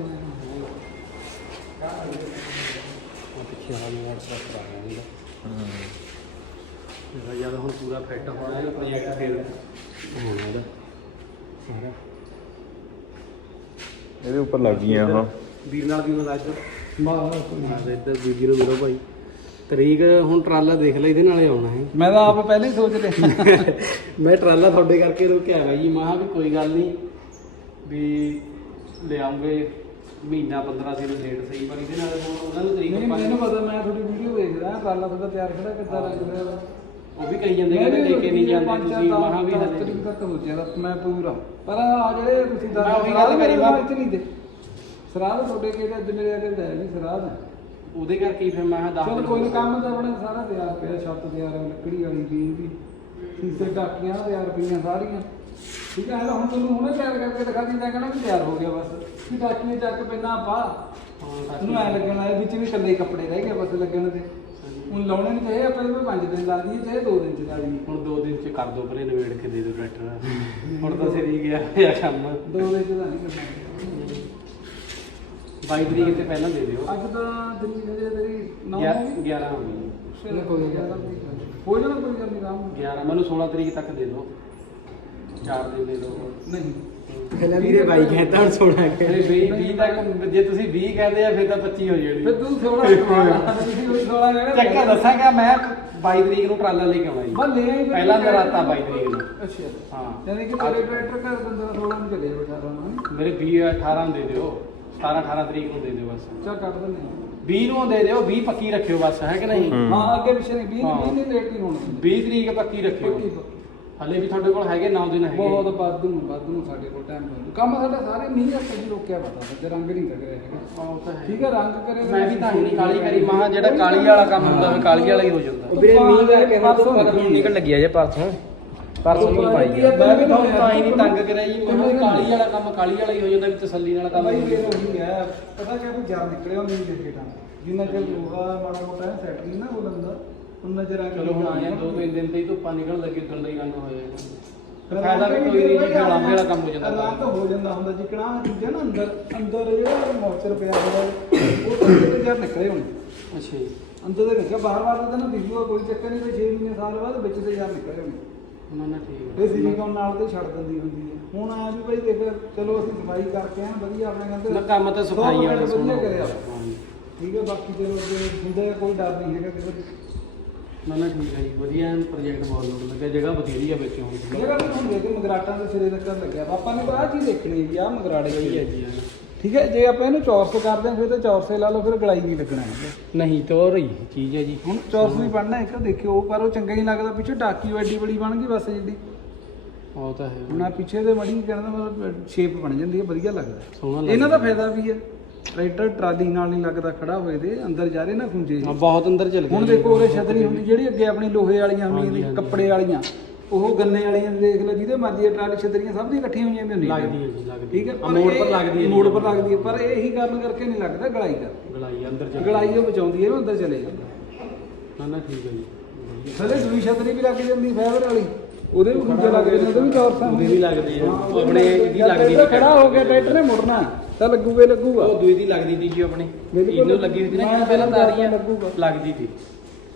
ਉਹ ਪਿੱਛੇ ਵਾਲਾ ਮੋੜ ਦਾ ਕਰਾਇਆ ਇਹਦਾ ਇਹਦਾ ਜਦ ਹੁਣ ਪੂਰਾ ਫਿੱਟ ਹੋਣਾ ਇਹ ਪ੍ਰੋਜੈਕਟ ਫੇਰ ਹੋਣਾ ਇਹਦਾ ਸਾਰਾ। ਇਹਦੇ ਉੱਪਰ ਲੱਗ ਗਈਆਂ ਆਹ ਵੀਰ ਨਾਲ ਵੀ ਮਿਲਾ ਇੱਧਰ ਮਾਰ ਇੱਧਰ ਬੀਬੀ ਨੂੰ ਮਿਲੋ ਭਾਈ। ਤਰੀਕ ਹੁਣ ਟਰਾਲਾ ਦੇਖ ਲੈ ਇਹਦੇ ਨਾਲੇ ਆਉਣਾ ਹੈ। ਮੈਂ ਤਾਂ ਆਪ ਪਹਿਲਾਂ ਹੀ ਸੋਚ ਲਿਆ ਮੈਂ ਟਰਾਲਾ ਤੁਹਾਡੇ ਕਰਕੇ ਰੁਕਿਆ ਵਾ ਜੀ। ਮਹਾ ਵੀ ਕੋਈ ਗੱਲ ਨਹੀਂ ਵੀ ਲਿਆਉਂਗੇ। ਮਹੀਨਾ 15 ਦਿਨ ਲੇਟ ਸਹੀ ਪਰ ਇਹਦੇ ਨਾਲ ਹੁਣ ਉਹਨਾਂ ਨੂੰ ਤਰੀਕ ਨਹੀਂ ਮੈਨੂੰ ਪਤਾ ਮੈਂ ਤੁਹਾਡੀ ਵੀਡੀਓ ਦੇਖਦਾ ਪਾਲਾ ਤੁਹਾਡਾ ਤਿਆਰ ਖੜਾ ਕਿੱਦਾਂ ਲੱਗ ਰਿਹਾ ਵਾ ਉਹ ਵੀ ਕਹੀ ਜਾਂਦੇ ਕਿ ਲੈ ਕੇ ਨਹੀਂ ਜਾਂਦੇ ਤੁਸੀਂ ਮਹਾ ਵੀ ਹਲੇ ਤਰੀਕ ਤੱਕ ਸੋਚਿਆ ਤਾਂ ਮੈਂ ਪੂਰਾ ਪਰ ਆ ਜਿਹੜੇ ਤੁਸੀਂ ਮੈਂ ਉਹੀ ਗੱਲ ਕਰੀ ਵਾ। ਇੱਥੇ ਨਹੀਂ ਦੇ ਸਰਾਧ ਤੁਹਾਡੇ ਕਿਹਦੇ ਅੱਜ ਮੇਰੇ ਅੱਗੇ ਲੈ ਜੀ ਸਰਾਧ। ਉਹਦੇ ਕਰਕੇ ਹੀ ਫਿਰ ਮੈਂ ਦੱਸ ਚਲ ਕੋਈ ਕੰਮ ਤਾਂ ਆਪਣਾ ਸਾਰਾ ਤਿਆਰ ਪਿਆ ਛੱਤ ਤਿਆਰ ਹੈ ਲੱਕੜੀ ਵਾਲੀ ਵੀ ਵੀ ਸੀਸੇ ਟਾਕੀਆਂ ਤਿਆਰ ਪਈਆਂ ਸਾਰੀਆਂ। ਠੀਕ ਹੈ ਹੁਣ ਤੁਹਾਨੂੰ ਹੁਣੇ ਤਿਆਰ ਕਰਕੇ ਦਿਖਾ ਦਿੰਦਾ ਕਹਿੰਦਾ ਵੀ ਤਿਆਰ ਹੋ ਗਿਆ ਬਸ। ਵੀ ਟਾਕੀਆਂ ਚੱਕ ਪੈਣਾ ਪਾ ਹਾਂ ਉਹਨੂੰ ਐ ਲੱਗਣ ਵਿੱਚ ਵੀ ਇਕੱਲੇ ਹੀ ਕੱਪੜੇ ਰਹਿ ਗਏ ਬਸ ਲੱਗਣ ਤੇ। ਹੁਣ ਲਾਉਣੇ ਨਹੀਂ ਚਾਹੀਏ ਆਪਾਂ ਇਹਨੂੰ 5 ਦਿਨ ਲਾ ਦਈਏ ਚਾਹੇ 2 ਦਿਨ ਚ ਲਾ ਦਈਏ ਹੁਣ ਦੋ ਦਿਨ ਚ ਕਰ ਦੋ ਭਲੇ ਨਵੇੜ ਕੇ ਦੇ ਦੋ ਟਰੈਕਟਰ। ਹੁਣ ਤਾਂ ਸਿਰ ਗਿਆ ਹੋਇਆ ਕੰਮ। 2 ਦਿਨ ਚ ਤਾਂ ਨਹੀਂ ਕਰਨਾ 22 ਤਰੀਕ ਤੇ ਪਹਿਲਾਂ ਦੇ ਦਿਓ। ਅੱਜ ਤਾਂ ਦਿੱਲੀ ਹਜੇ ਤੇਰੀ 9 ਗਿਆ- 11 ਹੋ ਗਈ। ਚਲੋ ਕੋਈ ਗੱਲ ਨਹੀਂ। ਹੋ ਜਾਣਾ ਕੋਈ ਗੱਲ ਨਹੀਂ ਕੰਮ 11 ਮੈਨੂੰ 16 ਤਰੀਕ ਤੱਕ ਦੇ ਦਿਓ। 4 ਦਿਨ ਦੇ ਦਿਓ। ਨਹੀਂ। ਵੀਰੇ ਬਾਈ ਕਹਿੰਦਾ ਹੁਣ 16 ਕਹਿੰਦੇ। 20 20 ਤੱਕ ਜੇ ਤੁਸੀਂ 20 ਕਹਿੰਦੇ ਆ ਫਿਰ ਤਾਂ 25 ਹੋ ਜਾਣੀ। ਫਿਰ ਤੂੰ ਥੋੜਾ ਤੁਸੀਂ ਕੋਈ ਥੋੜਾ ਕਹਿਣਾ ਚੱਕਾ ਦੱਸਾਂਗਾ ਮੈਂ 22 ਤਰੀਕ ਨੂੰ ਟਰਾਲਾ ਲੈ ਕੇ ਆਉਣਾ ਜੀ। ਪਹਿਲਾਂ ਨਰਾਤਾ 22 ਤਰੀਕ ਨੂੰ। ਅੱਛਾ। ਹਾਂ। ਯਾਨੀ ਕਿ ਤੇਰੇ ਟਰੈਕਟਰ ਘਰ ਬੰਦਾ ਥੋੜਾ ਨੂੰ ਚੱਲੇ ਬੈਠਾ ਰਹਾ ਮੇਰੇ 20 18 ਨੂੰ ਦੇ ਦਿਓ। 17 18 ਤਰੀਕ ਨੂੰ ਦੇ ਦਿਓ ਬਸ। ਚੱਲ ਕੱਟ ਦਿੰਦੇ ਹਾਂ। 20 ਨੂੰ ਦੇ ਦਿਓ 20 ਪੱਕੀ ਰੱਖਿਓ ਬਸ ਹੈ ਕਿ ਨਹੀਂ? ਹੂੰ। ਹਾਂ ਅੱਗੇ ਪਿੱਛੇ ਨਹੀਂ 20 ਹਾਂ। 20 ਨਹੀਂ ਲੇਟ ਨਹੀਂ ਹੋਣਾ। 20 ਤਰੀਕ ਪੱਕੀ ਰੱਖਿਓ। ਪੱਕੀ ਪੱਕੀ। ਹਲੇ ਵੀ ਤੁਹਾਡੇ ਕੋਲ ਹੈਗੇ 9 ਦਿਨ ਹੈਗੇ? ਬਹੁਤ ਵਾਧੂ ਨੂੰ ਵਾਧੂ ਨੂੰ ਸਾਡੇ ਕੋਲ ਟਾਈਮ ਹੋਊ। ਕੰਮ ਸਾਡਾ ਸਾਰੇ ਮੀਂਹ ਕਰਕੇ ਹੀ ਰੋਕਿਆ ਪਤਾ ਸੱਚ ਰੰਗ ਨਹੀਂ ਲੱਗ ਰਿਹਾ ਹੈਗਾ। ਉਹ ਤਾਂ ਹੈ। ਠੀਕ ਹੈ ਰੰਗ ਕਰੇ ਮੈਂ ਵੀ ਤਾਂ ਹੀ ਨਹੀਂ ਕਾਲੀ ਕਰੀ ਮਹਾ ਜਿਹੜਾ ਕਾਲੀ ਵਾਲਾ ਕੰਮ ਹੁੰਦਾ ਵੀ ਕਾਲੀ ਵਾਲਾ ਹੀ ਹੋ ਜਾਂਦਾ। ਵੀਰੇ ਮੀਂਹ ਕਰਕੇ ਹੁਣ ਤੋਂ ਨਿਕਲ ਲੱਗੀ ਆ ਜੇ ਪਰਸੋਂ ਪਰਸੋਂ ਨਹੀਂ ਪਾਈ। ਮੈਂ ਵੀ ਤੁਹਾਨੂੰ ਤਾਂ ਹੀ ਨਹੀਂ ਤੰਗ ਕਰਿਆ ਜੀ ਮੈਂ ਕਾਲੀ ਵਾਲਾ ਕੰਮ ਕਾਲੀ ਵਾਲਾ ਹੀ ਹੋ ਜਾਂਦਾ ਵੀ ਤਸੱਲੀ ਨਾਲ ਕੰਮ ਬਾਈ ਉਹੀ ਹੈ ਪਤਾ ਕਿ ਵੀ ਜਰ ਨਿਕਲਿਆ ਨਹੀਂ ਦੇ ਕੇ ਜਿੰਨਾ ਚਿਰ ਲੋਹਾ ਮਾੜਾ ਮੋਟਾ ਸੈੱਟ ਨਹੀਂ ਨਾ ਹੋ ਲੰਦਾ ਉਹਨਾਂ ਚਿਰ ਆ ਚਲੋ ਹੁਣ ਆਇਆ। ਦੋ ਤਿੰਨ ਦਿਨ ਤੇ ਹੀ ਧੁੱਪਾਂ ਨਿਕਲਣ ਲੱਗੀ ਉਦੋਂ ਦਾ ਹੀ ਰੰਗ ਹੋ ਜਾਏਗਾ। ਫਾਇਦਾ ਵੀ ਕੋਈ ਨਹੀਂ ਜੀ ਲਾਂਬੇ ਵਾਲਾ ਕੰਮ ਹੋ ਜਾਂਦਾ। ਰੰਗ ਹੋ ਜਾਂਦਾ ਹੁੰਦਾ ਜਿਕਣਾ ਦੂਜਾ ਨਾ ਅੰਦਰ ਅੰਦਰ ਜਿਹੜਾ ਮੋਇਸਚਰ ਪਿਆ ਹੁੰਦਾ ਉਹ ਤਾਂ ਜਰ ਨਿਕਲੇ ਹੋਣੇ। ਅੱਛਾ ਜੀ। ਅੰਦਰ ਦੇ ਨਿਕਲਿਆ ਬਾਹਰ ਬਾਹਰ ਤਾਂ ਨਾ ਦਿਖੂਗਾ ਕੋਈ ਚੱਕਰ ਨਹੀਂ ਕੋਈ 6 ਮਹੀਨੇ ਸਾਲ ਬਾਅਦ ਵਿੱਚ ਤੇ ਜਰ ਨਿਕਲੇ ਹੋਣੇ। ਨਾ ਨਾ ਠੀਕ ਇਹ ਸਿਲੀਕਨ ਨਾਲ ਤੇ ਛੱਡ ਦਿੰਦੀ ਹੁੰਦੀ ਹੈ ਹੁਣ ਆਇਆ ਵੀ ਭਾਈ ਦੇਖ ਚਲੋ ਅਸੀਂ ਸਫ਼ਾਈ ਕਰਕੇ ਆਏ ਵਧੀਆ ਆਪਣੇ ਹੈ ਕਹਿੰਦੇ ਨਾ ਕੰਮ ਤਾਂ ਸਫ਼ਾਈ ਵਾਲਾ ਹਾਂ ਜੀ। ਠੀਕ ਹੈ ਬਾਕੀ ਅੱਗੇ ਹੁੰਦੇ ਕੋਈ ਡਰ ਨਹੀਂ ਹੈਗਾ ਕਿਸੇ ਦਾ। ਨਾ ਨਾ ਠੀਕ ਹੈ ਜੀ ਵਧੀਆ ਪ੍ਰੋਜੈਕਟ ਬਹੁਤ ਲੋੜ ਲੱਗਿਆ ਜਗ੍ਹਾ ਬਥੇਰੀ ਆ ਵਿੱਚ ਹੁਣ। ਜਗ੍ਹਾ ਵੀ ਹੁਣ ਦੇਖ ਮਗਰਾਟਾਂ ਦੇ ਸਿਰੇ ਤੱਕ ਲੱਗਿਆ। ਵਾ। ਆਪਾਂ ਨੇ ਤਾਂ ਆਹ ਚੀਜ਼ ਦੇਖਣੀ ਵੀ ਆਹ ਮਗਰਾੜੇ ਗਈ ਹੈ ਹੈ ਜੀ ਹਾਂ। ਠੀਕ ਹੈ ਜੇ ਆਪਾਂ ਇਹਨੂੰ ਚੌਰਸ ਕਰਦੇ ਹਾਂ ਫਿਰ ਤਾਂ ਚੌਰਸੇ ਲਾ ਲਓ ਫਿਰ ਗਲਾਈ ਨਹੀਂ ਲੱਗਣਾ ਹੈਗਾ। ਨਹੀਂ ਤੋਰ ਹੀ ਚੀਜ਼ ਹੈ ਜੀ। ਹੁਣ ਚੌਰਸ ਵੀ ਬਣਨਾ ਇੱਕ ਦੇਖਿਓ ਪਰ ਉਹ ਚੰਗਾ ਹੀ ਲੱਗਦਾ ਪਿੱਛੇ ਟਾਕੀ ਉਹ ਐਡੀ ਬੜੀ ਬਣ ਗਈ ਬਸ ਜਿੱਡੀ ਉਹ ਤਾਂ ਹੈ। ਹੁਣ ਆਹ ਪਿੱਛੇ ਦੇ ਮੜੀ ਕਹਿੰਦਾ ਮਤਲਬ ਸ਼ੇਪ ਬਣ ਜਾਂਦੀ ਹੈ ਵਧੀਆ ਲੱਗਦਾ। ਸੋਹਣਾ ਲੱਗਦਾ। ਇਹਨਾਂ ਦਾ ਫਾਇਦਾ ਵੀ ਹੈ। ਟਰੈਕਟਰ ਟਰਾਲੀ ਨਾਲ ਨਹੀਂ ਲੱਗਦਾ ਖੜਾ ਹੋਏ ਦੇ ਅੰਦਰ ਜਾ ਰਹੇ ਨਾ ਖੁੰਝੇ ਹਾਂ ਬਹੁਤ ਅੰਦਰ ਚਲ ਹੁਣ ਦੇਖੋ ਉਹਦੇ ਛਤਰੀ ਹੁੰਦੀ ਜਿਹੜੀ ਅੱਗੇ ਆਪਣੀ ਲੋਹੇ ਵਾਲੀਆਂ ਹੁੰਦੀਆਂ ਨੇ ਕੱਪੜੇ ਵਾਲੀਆਂ ਉਹ ਗੰਨੇ ਵਾਲੀਆਂ ਦੇਖ ਲਓ ਜਿਹਦੇ ਮਰਜ਼ੀ ਹੈ ਟਰਾਲੀ ਛਤਰੀਆਂ ਸਭ ਦੀਆਂ ਇਕੱਠੀਆਂ ਹੋਈਆਂ ਹੁੰਦੀਆਂ ਲੱਗਦੀ ਹੈ ਜੀ ਲੱਗਦੀ ਠੀਕ ਹੈ ਆ, ਮੋੜ ਪਰ ਲੱਗਦੀ ਹੈ ਮੋੜ ਪਰ ਲੱਗਦੀ ਹੈ ਪਰ ਇਹ ਕਾਰਨ ਕਰਕੇ ਨਹੀਂ ਲੱਗਦਾ ਗਲਾਈ ਦਾ। ਗਲਾਈ ਅੰਦਰ ਚਲ ਗਲਾਈ ਉਹ ਬਚਾਉਂਦੀ ਹੈ ਉਹ ਅੰਦਰ ਚਲੇ ਜਾਂਦਾ। ਨਾ ਨਾ ਠੀਕ ਹੈ ਜੀ। ਥੱਲੇ ਦੂਈ ਛਤਰੀ ਵੀ ਲੱਗ ਜਾਂਦੀ ਫਾਈਬਰ ਵਾਲੀ। ਉਹਦੇ ਵੀ ਖੁੰਝੇ ਲੱਗ ਜਾਂਦੇ ਉਹਦੇ ਵੀ ਚੌਰ ਉਹਦੀ ਵੀ ਲੱਗਦੀ ਹੈ ਉਹ ਆਪਣੇ ਇਹਦੀ ਲੱਗਦੀ ਟਰੈਕਟਰ ਖੜਾ ਹੋ ਗਿਆ ਟਰੈਕਟਰ ਨੇ ਮੁੜਨਾ। ਤਾਂ ਲੱਗੂਗਾ ਹੀ ਲੱਗੂਗਾ। ਉਹ ਦੂਈ ਦੀ ਲੱਗਦੀ ਸੀ ਜੀ ਆਪਣੇ। ਬਿਲਕੁਲ। ਇਹਨੂੰ ਲੱਗੀ ਹੋਈ ਸੀ ਨਾ ਪਹਿਲਾਂ ਤਾਰੀਆਂ ਲੱਗੂਗਾ। ਲੱਗਦੀ ਸੀ।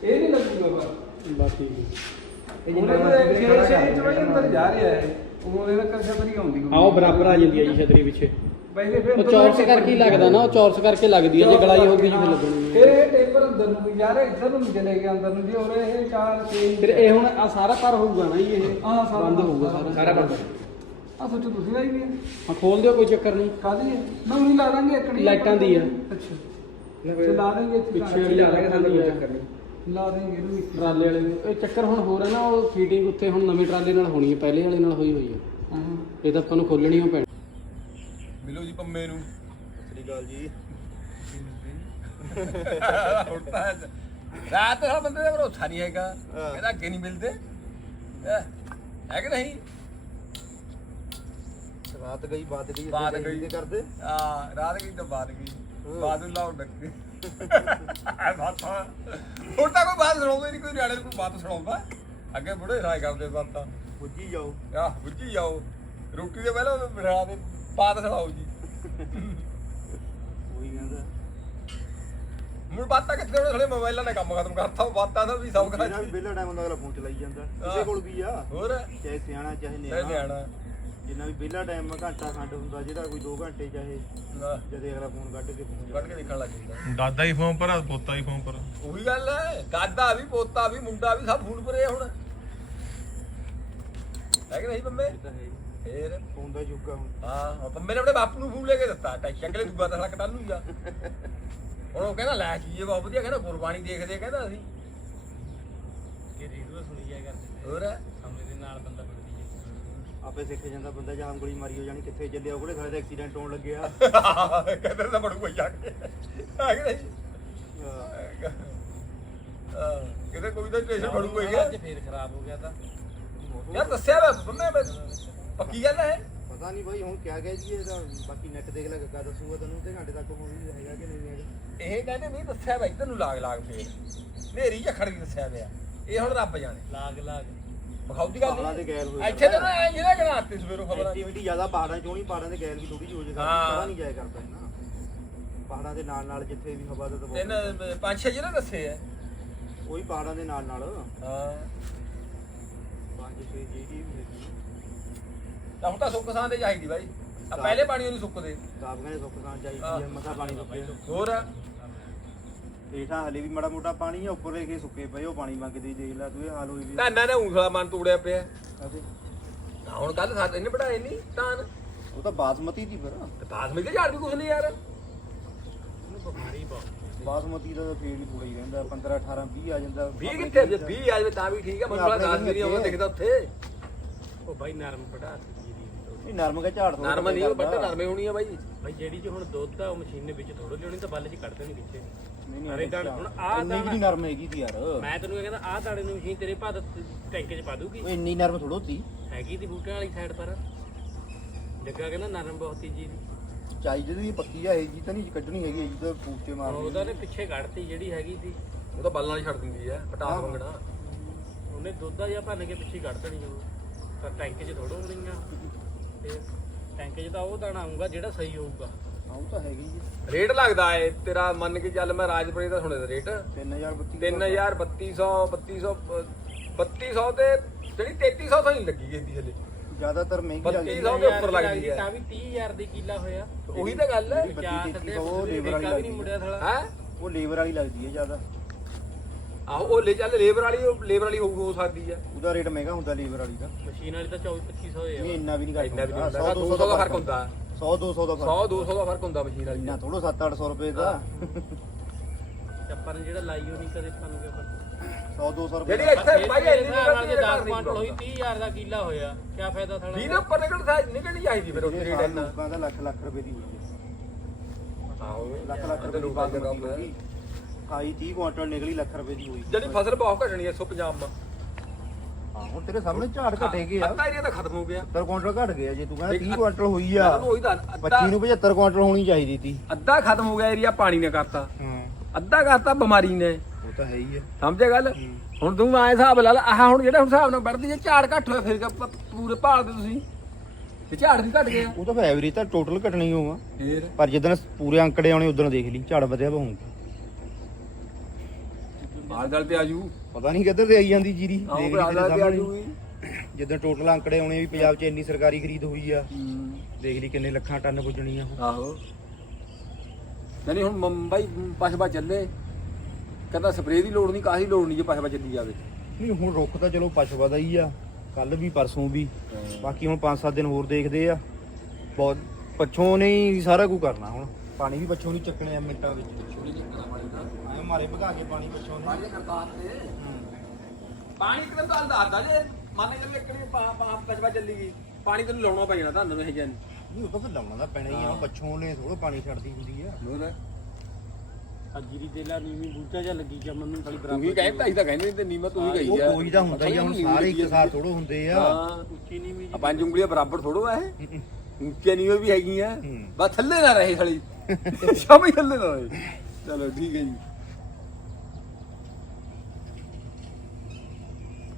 ਇਹ ਨਹੀਂ ਲੱਗੂਗਾ ਪਰ ਹੈ। ਉਹਨੇ ਤਾਂ ਛੇ ਛੇ ਅੰਦਰ ਜਾ ਰਿਹਾ ਹੈ ਉਹ ਇਹਦਾ ਕਰ ਛਤਰੀ ਆਉਂਦੀ ਉਹ ਬਰਾਬਰ ਆ ਜਾਂਦੀ ਹੈ ਜੀ ਛਤਰੀ ਪਿੱਛੇ। ਪਹਿਲੇ ਫਿਰ ਉਹ ਚੌਰਸ ਕਰਕੇ ਹੀ ਲੱਗਦਾ ਨਾ ਉਹ ਚੌਰਸ ਕਰਕੇ ਲੱਗਦੀ ਹੈ ਜੇ ਗਲਾਈ ਹੋਊਗੀ ਜਿਵੇਂ ਲੱਗਣੀ ਹੈ। ਫਿਰ ਇਹ ਟੇਪਰ ਅੰਦਰ ਨੂੰ ਵੀ ਯਾਰ ਇੱਧਰ ਨੂੰ ਨੀ ਚਲੇ ਗਿਆ ਅੰਦਰ ਨੂੰ ਜੀ ਔਰ ਇਹ ਚਾਰ ਛੇ ਫਿਰ ਇਹ ਹੁਣ ਆ ਸਾਰਾ ਪਰ ਹੋਊਗਾ ਨਾ ਜੀ ਇਹ? ਹਾਂ, ਸਾਰਾ ਬੰਦ ਹੋਊਗਾ ਸਾਰਾ। ਸਾਰਾ ਬੰਦ ਆ ਸੋਚੋ ਤੁਸੀਂ ਲਾਈ ਵੀ ਹੈ ਹਾਂ ਖੋਲ ਦਿਓ ਕੋਈ ਚੱਕਰ ਨਹੀਂ। ਕਾਦੀ ਹੈ ਨਵੀਂ ਲਾ ਦਾਂਗੇ ਇਕੜੀ ਲਾਈਟਾਂ ਦੀ ਆ। ਅੱਛਾ। ਤੇ ਲਾ ਦਾਂਗੇ ਇੱਥੇ ਪਿੱਛੇ ਵਾਲੀ ਲਾ ਦਾਂਗੇ ਸਾਨੂੰ ਕੋਈ ਚੱਕਰ ਨਹੀਂ। ਲਾ ਦਾਂਗੇ ਇਹਨੂੰ ਵੀ। ਟਰਾਲੇ ਵਾਲੇ ਨੂੰ। ਇਹ ਚੱਕਰ ਹੁਣ ਹੋਰ ਹੈ ਨਾ ਉਹ ਫੀਟਿੰਗ ਉੱਤੇ ਹੁਣ ਨਵੇਂ ਟਰਾਲੇ ਨਾਲ ਹੋਣੀ ਹੈ ਪਹਿਲੇ ਵਾਲੇ ਨਾਲ ਹੋਈ ਹੋਈ ਹੈ ਹਾਂ। ਇਹ ਤਾਂ ਆਪਾਂ ਨੂੰ ਖੋਲਣੀ ਓ ਪੈਣੀ ਮਿਲੋ ਜੀ ਪੰਮੇ ਨੂੰ। ਸ੍ਰੀ ਅਕਾਲ ਜੀ। ਰਾਤ ਦਾ ਬੰਦੇ ਦਾ ਭਰੋਸਾ ਨਹੀਂ ਹੈਗਾ। ਕਹਿੰਦਾ ਅੱਗੇ ਨਹੀਂ ਮਿਲਦੇ। ਹੈਂ? ਹੈ ਕਿ ਨਹੀਂ? ਰਾਤ ਗਈ ਬਾਤ ਗਈ ਬਾਤ ਗਈ। ਦੇ ਕਰਦੇ? ਆ ਰਾਤ ਗਈ ਤਾਂ ਬਾਤ ਗਈ। ਬਾਦ ਨੂੰ ਲਾਉਣ ਲੱਗੇ। ਬਾਤ। ਹੁਣ ਤਾਂ ਕੋਈ ਬਾਤ ਸੁਣਾਉਂਦਾ ਹੀ ਨਹੀਂ ਕੋਈ ਨਿਆਣੇ ਨੂੰ ਕੋਈ ਬਾਤ ਸੁਣਾਉਂਦਾ। ਅੱਗੇ ਬੁੜੇ ਰਾਏ ਕਰਦੇ ਬਾਤਾਂ। ਪੁੱਜੀ ਜਾਓ। ਆ ਬੁੱਝੀ ਜਾਓ। ਰੋਟੀ ਦੇ ਪਹਿਲਾਂ ਰਾਤ ਦੇ ਬਾਤ ਸੁਣਾਓ ਜੀ। ਉਹੀ ਕਹਿੰਦਾ ਹੁਣ ਬਾਤਾਂ ਕਿੱਥੇ ਹੋਣੇ ਥੋੜੇ ਮੋਬਾਈਲਾਂ ਨੇ ਕੰਮ ਖਤਮ ਕਰਤਾ ਬਾਤਾਂ ਦਾ ਵੀ ਸਭ ਕੁਝ ਜਿਹੜਾ ਵੀ ਵਿਹਲਾ ਟਾਈਮ ਹੁੰਦਾ ਅਗਲਾ ਫੋਨ ਚਲਾਈ ਜਾਂਦਾ। ਕਿਸੇ ਕੋਲ ਵੀ ਆ। ਹੋਰ? ਚਾਹੇ ਸਿਆਣਾ ਚਾਹੇ ਨਿਆਣਾ। ਜਿੰਨਾ ਵੀ ਵਿਹਲਾ ਟਾਈਮ ਘੰਟਾ ਖੰਡ ਹੁੰਦਾ ਜਿਹਦਾ ਕੋਈ 2 ਘੰਟੇ ਚਾਹੇ ਜਦੇ ਅਗਲਾ ਫੋਨ ਕੱਢ ਕੇ ਫੋਨ ਕੱਢ ਕੇ ਦੇਖਣ ਲੱਗ ਜਾਂਦਾ। ਦਾਦਾ ਹੀ ਫੋਨ ਪਰ ਪੋਤਾ ਹੀ ਫੋਨ ਪਰ ਉਹੀ ਗੱਲ ਹੈ ਦਾਦਾ ਵੀ ਪੋਤਾ ਵੀ ਮੁੰਡਾ ਵੀ ਸਭ ਫੋਨ ਪਰੇ ਹੁਣ। ਹੈ ਕਿ ਨਹੀਂ ਹੈ ਫੇਰ? ਫੋਨ ਦਾ ਯੁੱਗ ਆ ਹੁਣ। ਹਾਂ ਪੰਮੇ ਨੇ ਆਪਣੇ ਬਾਪੂ ਨੂੰ ਫੋਨ ਲੈ ਕੇ ਦਿੱਤਾ ਟੈਨਸ਼ਨ ਅਗਲੇ ਦੂਆ ਤਾਂ ਹਲਕ ਟਾਲੂਗਾ ਹੁਣ ਉਹ ਕਹਿੰਦਾ ਲੈ ਜੀ ਇਹ ਬਹੁਤ ਵਧੀਆ ਕਹਿੰਦਾ ਗੁਰਬਾਣੀ ਦੇਖਦੇ ਆ, ਕਹਿੰਦਾ ਅਸੀਂ। ਕਿ ਰੇਡੀਓ ਸੁਣੀ ਜਾਇਆ ਕਰਦੇ ਹੋਰ ਸਮੇਂ ਦੇ ਨਾਲ ਬੰਦਾ ਬਦਲੀ ਜਾਂਦਾ ਆਪੇ ਸਿੱਖ ਜਾਂਦਾ ਬੰਦਾ ਜਾਂ ਉਂਗਲੀ ਮਾਰੀ ਹੋ ਜਾਣੀ ਕਿੱਥੇ ਚੱਲਿਆ ਉਹਦੇ ਸਾਰੇ ਦਾ ਐਕਸੀਡੈਂਟ ਹੋਣ ਲੱਗਿਆ? ਕਹਿੰਦੇ ਤਾਂ ਬੜੂ ਕੋਈ ਜਾ। ਕੇ ਕਿ ਕਿਤੇ ਕੋਈ ਤਾਂ ਸਟੇਸ਼ਨ ਬੜੂ ਕੋਈ ਗਿਆ ਫੇਰ ਖਰਾਬ ਹੋ ਗਿਆ ਤਾਂ। ਯਾਰ ਦੱਸਿਆ ਵਾ ਬੰਮੇ ਮੈਂ ਪੱਕੀ ਗੱਲ ਹੈ ਪਤਾ ਨਹੀਂ ਬਾਈ ਹੁਣ ਕਿਆ ਕਹਿ ਦਈਏ ਇਹਦਾ ਬਾਕੀ ਨੈਟ ਦੇਖ ਲੈ ਕੱਕਾ ਦੱਸੂਗਾ ਤੈਨੂੰ ਤੇ ਘੰਟੇ ਤੱਕ ਹੋ ਵੀ ਹੈਗਾ ਕਿ ਨਹੀਂ ਹੈਗਾ। ਇਹ ਕਹਿੰਦੇ ਨਹੀਂ ਦੱਸਿਆ ਵਾ ਇੱਧਰ ਨੂੰ ਲਾਗ ਲਾਗ ਫੇਰ ਨੇਰੀ ਝਖੜ ਵੀ ਦੱਸਿਆ ਪਿਆ। ਇਹ ਹੁਣ ਰੱਬ ਜਾਣੇ। ਲਾਗ ਲਾਗ ਬਖਾਉਦੀ ਗੱਲ ਪਹਾੜਾਂ ਨਹੀਂ ਤੇ ਗੈਰ ਹੋਏ ਇੱਥੇ ਤਾਂ ਨਾ ਐਂ ਜਿਹਨੇ ਗਣਾਤੇ ਸਵੇਰੋਂ ਖਬਰਾਂ। ਐਕਟੀਵਿਟੀ ਜ਼ਿਆਦਾ ਪਹਾੜਾਂ 'ਚ ਹੋਣੀ ਪਹਾੜਾਂ ਦੇ ਗੈਰ ਵੀ ਥੋੜੀ ਜਿਹੀ ਹੋ ਜਾਏਗਾ ਹਾਂ। ਪਤਾ ਨਹੀਂ ਜਾਇਆ ਕਰਦਾ ਨਾ। ਪਹਾੜਾਂ ਦੇ ਨਾਲ ਨਾਲ ਜਿੱਥੇ ਵੀ ਹਵਾ ਦਾ ਦਬਾਅ ਤਿੰਨ ਪੰਜ ਛੇ ਜਿਹਨੇ ਦੱਸੇ ਆ। ਉਹੀ ਪਹਾੜਾਂ ਦੇ ਨਾਲ ਨਾਲ। ਹਾਂ। ਪੰਜ ਛੇ ਜਿਹੜੀ ਵੀ ਹੈਗੀ ਤਾਂ ਹੁਣ ਤਾਂ ਸੁੱਕ ਸਾਂ ਦੇ ਚਾਹੀਦੀ ਬਾਈ। ਆ ਪਹਿਲੇ ਪਾਣੀ ਨਹੀਂ ਸੁੱਕਦੇ। ਕਾਬ ਕਹਿੰਦੇ ਸੁੱਕ ਸਾਂ ਚਾਹੀਦੀ ਹਾਂ। ਹੈ। ਮਸਾ ਪਾਣੀ ਸੁੱਕੇ ਹੋਰ? ਹੇਠਾਂ ਹਲੇ ਵੀ ਮਾੜਾ ਮੋਟਾ ਪਾਣੀ ਆ ਉੱਪਰ ਵੇਖੇ ਸੁੱਕੇ ਪਏ ਉਹ ਪਾਣੀ ਮੰਗਦੇ ਦੇਖ ਲੈ ਤੂੰ ਇਹ ਹਾਲ ਹੋਈ ਵੀ ਧਾਨਾਂ ਨੇ ਉਂਗਲਾ ਮਨ ਤੋੜਿਆ ਪਿਆ। ਕਾਹਦੇ? ਤਾਂ ਹੁਣ ਕੱਲ ਸਾਡੇ ਇਹਨੇ ਪੜਾਏ ਨਹੀਂ ਤਾਂ ਉਹ ਤਾਂ ਬਾਸਮਤੀ ਦੀ ਫਿਰ। ਤੇ ਬਾਸਮਤੀ ਦੇ ਝਾੜ ਵੀ ਕੁਛ ਨਹੀਂ ਯਾਰ। ਬਾਸਮਤੀ ਦਾ ਤਾਂ ਫੇਰ ਵੀ ਥੋੜਾ ਹੀ ਰਹਿੰਦਾ 15 18 20 ਆ ਜਾਂਦਾ। 20 ਕਿੱਥੇ ਜੇ 20 ਆ ਜਾਵੇ ਤਾਂ ਵੀ ਠੀਕ ਆ ਵਾਲਾ ਗਾਸ ਵੀ ਨਹੀਂ ਆਉਂਦਾ ਦਿਖਦਾ ਉੱਥੇ। ਉਹ ਬਾਈ ਨਰਮ ਪੜਾ ਨਹੀਂ ਨਰਮ ਕਾ ਝਾੜ ਥੋੜ੍ਹਾ ਨਰਮ ਨਹੀਂ ਕਰਦਾ। ਵੱਡੇ ਨਰਮੇ ਹੋਣੀ ਆ ਬਾਈ। ਬਾਈ ਜਿਹੜੀ ਚ ਹੁਣ ਦੁੱਧ ਆ ਉਹ ਮਸ਼ੀਨ ਦੇ ਵਿੱਚ ਥੋੜਾ ਲਿਆਉਣੀ ਤਾਂ ਬੱਲ ਚ ਕੱਢ ਦੇਣੀ ਪਿੱਛੇ ਅਰੇ ਤਾਂ ਹੁਣ ਆਹ ਇੰਨੀ ਵੀ ਤਾਂ ਨੀ ਨਰਮ ਹੈਗੀ ਤੀ ਯਾਰ। ਮੈਂ ਤੈਨੂੰ ਇਹ ਕਹਿੰਦਾ ਆਹ ਦਾਣੇ ਨੂੰ ਮਸ਼ੀਨ ਤੇਰੇ ਭਾਦ ਟੈਂਕੇ 'ਚ ਪਾ ਦੂਗੀ। ਉਹ ਇੰਨੀ ਨਰਮ ਥੋੜੋ ਤੀ ਹੈਗੀ ਦੀ ਬੂਟਿਆਂ ਵਾਲੀ ਸਾਈਡ ਪਰ। ਜੱਗਾ ਕਹਿੰਦਾ ਨਰਮ ਬਹੁਤ ਤੀਜੀ ਦੀ ਚਾਈ ਜਿਹਦੀ ਪੱਕੀ ਆ ਇਹ ਜੀ ਤਾਂ ਨਹੀਂ ਕੱਢਣੀ ਹੈਗੀ ਇਹ ਜੀ ਤਾਂ ਪੂਛੇ ਮਾਰਦੀ ਉਹਦਾ ਨੇ ਪਿੱਛੇ ਕੱਢਤੀ ਜਿਹੜੀ ਹੈਗੀ ਸੀ। ਉਹ ਤਾਂ ਬੱਲਾਂ ਨਾਲ ਹੀ ਛੱਡ ਦਿੰਦੀ ਆ ਪਟਾਸ ਹਾਂ। ਮੰਗਣਾ ਉਹਨੇ ਦੁੱਧ ਆ ਜਾਂ ਭੰਨ ਕੇ ਪਿੱਛੇ ਕੱਢ ਦੇਣੀ ਉਹ। ਤਾਂ ਟੈਂਕੇ 'ਚ ਥੋੜੋ ਹੋਣੀਆਂ ਤੇ ਟੈਂਕੇ 'ਚ ਤਾਂ ਉਹ ਦਾਣਾ ਆਊਗਾ ਜਿਹੜਾ ਸਹੀ ਹੋਊਗਾ। ਉਹ ਤਾਂ ਹੈਗੀ ਜੀ। ਰੇਟ ਲੱਗਦਾ ਏ। ਤੇਰਾ ਮੰਨ ਕੇ ਚੱਲ ਮੈਂ ਰਾਜਪੁਰੇ ਦਾ ਸੁਣਿਆ ਰੇਟ। 3032 3000 3200 3200 3200 ਤੇ ਜਿਹੜੀ 3300 ਤੋਂ ਨਹੀਂ ਲੱਗੀ ਜਾਂਦੀ ਹਲੇ ਜ਼ਿਆਦਾਤਰ ਮਹਿੰਗੀ ਲੱਗਦੀ 3200 ਦੇ ਉੱਪਰ ਲੱਗਦੀ ਹੈ ਤਾਂ ਵੀ 30000 ਦੀ ਕਿੱਲਾ ਹੋਇਆ। ਉਹੀ ਤਾਂ ਗੱਲ ਹੈ ਬੱਤੀ ਚਾਰ ਤੇਤੀ ਤੇ ਸੌ ਉਹ ਲੇਬਰ ਵਾਲੀ ਲੱਗਦੀ ਹੈ? ਉਹ ਲੇਬਰ ਵਾਲੀ ਲੱਗਦੀ ਹੈ ਜ਼ਿਆਦਾ। ਆਹੋ ਉਹ ਲੈ ਚੱਲ ਲੇਬਰ ਵਾਲੀ ਲੇਬਰ ਵਾਲੀ ਹੋ ਹੋ ਸਕਦੀ ਆ ਉਹਦਾ ਰੇਟ ਮਹਿੰਗਾ ਹੁੰਦਾ ਲੇਬਰ ਵਾਲੀ ਦਾ। ਮਸ਼ੀਨ ਵਾਲੀ ਤਾਂ 24 2500 ਇਹ ਹੈ ਇੰਨਾ ਵੀ ਨਹੀਂ ਘੱਟ ਇੰਨਾ ਵੀ ਨਹੀਂ ਹੁੰਦਾ, ਹੁੰਦਾ। 200 ਦਾ ਫ਼ਰਕ ਹੁੰਦਾ। 100 200 ਦਾ 100 ਫ਼ਰਕ 200 ਦਾ ਫ਼ਰਕ ਹੁੰਦਾ ਮਸ਼ੀਨ ਵਾਲੀ। ਇੰਨਾ ਥੋੜੋ 7-800 ਰੁਪਏ ਦਾ। ਚੱਪਰ ਨੇ ਜਿਹੜਾ ਲਾਈ ਉਹ ਨਹੀਂ ਕਦੇ ਸਾਨੂੰ ਕਿਉਂ ਪਤਾ। 100 200 ਰੁਪਏ ਜਿਹੜੀ ਇੱਥੇ ਬਾਈ ਇੰਨੀ ਹਿਸਾਬ ਨਾਲ ਜੇ ਨਿਕਲਦੀ 10 ਕੁਆਂਟਲ ਹੋਈ 30000 ਦਾ ਕਿੱਲਾ ਹੋਇਆ ਕੀ ਫਾਇਦਾ ਥਲਾ 20 ਦੇ ਉੱਪਰ ਨਿਕਲ ਸਾਈਜ਼ ਨਿਕਲਣੀ ਚਾਹੀਦੀ ਫਿਰ ਉੱਥੇ ਜਿਹੜੇ ਰੇਟ ਸਾਲ ਇੰਨਾ। ਲੋਕਾਂ ਦਾ ਲੱਖ ਲੱਖ ਰੁਪਏ ਦੀ ਹੋਈ ਹੈ। ਆਹੋ ਲੱਖ ਲੱਖ ਰੁਪਏ ਦੀ ਲੋਕਾਂ ਦਾ ਕੰਮ ਬਾਸਮਤੀ ਹੈ। ਹੋਈ 30 ਕੁਆਂਟਲ ਨਿਕਲੀ ਲੱਖ ਰੁਪਏ ਦੀ ਹੋਈ। ਜਿਹੜੀ ਫਸਲ ਬਹੁਤ ਘਟਣੀ ਹੈ 150 ਮਾ ਹਾਂ ਹੁਣ ਤੇਰੇ ਸਾਹਮਣੇ ਝਾੜ ਘਟੇ ਗਏ ਆ। ਅੱਧਾ ਏਰੀਆ ਤਾਂ ਖਤਮ ਹੋ ਗਿਆ। 70 ਕੁਆਂਟਲ ਘਟ ਗਿਆ ਜੇ ਤੂੰ ਕਹਿੰਦਾ 30 ਕੁਆਂਟਲ ਹੋਈ ਆ। ਮੈਂ ਉਹੀ ਤਾਂ 25 ਅੱਧਾ ਨੂੰ 75 ਕੁਆਂਟਲ ਹੋਣੀ ਚਾਹੀਦੀ ਸੀ। ਅੱਧਾ ਖਤਮ ਹੋ ਗਿਆ ਏਰੀਆ ਪਾਣੀ ਨੇ ਕਰਤਾ। ਹਾਂ। ਅੱਧਾ ਕਰਤਾ ਬਿਮਾਰੀ ਨੇ। ਉਹ ਤਾਂ ਹੈ ਹੀ ਆ। ਸਮਝਿਆ ਗੱਲ? ਹੁਣ ਤੂੰ ਐ ਹਿਸਾਬ ਲਾ ਲਾ ਆਹ ਹੁਣ ਜਿਹੜਾ ਹੁਣ ਹਿਸਾਬ ਨਾਲ ਵੱਢਦੀ ਜੇ ਝਾੜ ਘੱਟ ਹੋਇਆ ਫਿਰ ਕ- ਪ- ਪੂਰੇ ਭਾਲਦੇ ਤੁਸੀਂ। ਤੇ ਝਾੜ ਵੀ ਘਟ ਗਿਆ। ਉਹ ਤਾਂ ਫਿਰ ਐਵਰੇਜ ਤਾਂ ਟੋਟਲ ਘਟਣੀ ਹੋਊਗਾ। ਫੇਰ? ਪਰ ਜਦੋਂ ਪੂਰੇ ਅੰਕੜੇ ਆਉਣੇ ਉਦੋਂ ਦੇਖ ਲਈ ਝਾੜ ਵਧਿਆ ਹੋਊਗਾ। ਹਾਲ ਦਲ ਤੇ ਆਜੂ ਪਤਾ ਨਹੀਂ ਕਿੱਧਰ ਤੇ ਆਈ ਜਾਂਦੀ ਜੀਰੀ ਆਹ ਦੇਖ ਹਾਲ ਲਈ ਦਲ ਤੇਰੇ ਤੇ ਸਾਹਮਣੇ। ਆਜੂਗੀ ਜਦੋਂ ਟੋਟਲ ਅੰਕੜੇ ਆਉਣੇ ਵੀ ਪੰਜਾਬ 'ਚ ਇੰਨੀ ਸਰਕਾਰੀ ਖਰੀਦ ਹੋਈ ਆ। ਦੇਖ ਲਈ ਕਿੰਨੇ ਲੱਖਾਂ ਟਨ ਪੁੱਜਣੀ ਆ ਉਹ। ਆਹੋ। ਨਹੀਂ ਹੁਣ ਮੁੰਬਈ ਪਸ਼ਵਾ ਚੱਲੇ। ਕਹਿੰਦਾ ਸਪਰੇਅ ਦੀ ਲੋੜ ਨਹੀਂ ਕਾਹਦੀ ਲੋੜ ਨਹੀਂ ਜੇ ਪਸ਼ਵਾ ਚੱਲੀ ਜਾਵੇ। ਨਹੀਂ ਹੁਣ ਰੁੱਖ ਤਾਂ ਚਲੋ ਪਸ਼ੂਆ ਦਾ ਹੀ ਆ। ਕੱਲ ਵੀ ਪਰਸੋਂ ਵੀ। ਬਾਕੀ ਹੁਣ 5-7 ਦਿਨ ਹੋਰ ਦੇਖਦੇ ਆ। ਬਹੁਤ ਪੱਛੋਂ ਨਹੀਂ ਸਾਰਾ ਕੁਝ ਕਰਨਾ ਹੁਣ। ਪਾਣੀ ਵੀ ਪੱਛੋਂ ਨਹੀਂ ਚੱਕਣੇ ਆ ਮਿੰਟਾਂ ਵਿੱਚ। ਆਏ ਮਾਰੇ ਭਗਾ ਕੇ ਪਾਣੀ ਪੱਛੋਂ ਨਹੀਂ। ਪਾਣੀ ਕਿਵੇਂ ਤਾਂ ਦੱਸਦਾ ਜੇ। ਮੰਨ ਚੱਲੇ ਕਿਹੜੀ ਪਸ਼ਵਾ ਚੱਲੀ ਗਈ। ਪਾਣੀ ਤੈਨੂੰ ਲਾਉਣਾ ਪੈ ਜਾਣਾ ਤੁਹਾਨੂੰ ਇਹ ਜਨ ਨਹੀਂ। ਉਹ ਤਾਂ ਲਾਉਣਾ ਤਾਂ ਪੈਣਾ ਹੀ ਆ। ਪੱਛੋਂ ਨੇ ਥੋੜਾ ਪਾਣੀ ਛੱਡਦੀ ਹੁੰਦੀ ਆ। ਨੂਰ ਅਜੀਰੀ ਦੇ ਲਾ ਨੀਵੀਂ ਬੂਟਾ ਜਾਂ ਲੱਗੀ ਜਾਂ ਮੰਮੀ ਖਾਲੀ ਤੂੰ ਵੀ ਕਹਿੰਦਾ ਅਸੀਂ ਤਾਂ ਕਹਿੰਦੇ ਨਹੀਂ ਤੇ ਨੀਮਾ ਤੂੰ ਵੀ ਉਹ ਗਈ ਆ। ਕੋਈ ਤਾਂ ਹੁੰਦਾ ਹੀ ਆ ਹੁਣ ਸਾਰੇ ਇੱਕ ਸਾਰ ਥੋੜੋ ਹੁੰਦੇ ਆ। ਹਾਂ। ਉੱਚੀ ਨੀਵੀਂ ਆ ਪੰਜ ਉਂਗਲੀਆਂ ਬਰਾਬਰ ਥੋੜੋ ਆ ਇਹ। ਉੱਚੇ ਨੀਵੇਂ ਵੀ ਹੈਗੀਆਂ। ਹੂੰ। ਬਸ ਥੱਲੇ ਨਾ ਰਹੇ ਸ਼ਾਮੀ ਥੱਲੇ ਨਾ ਰਹੇ ਚਲੋ ਠੀਕ ਹੈ ਜੀ।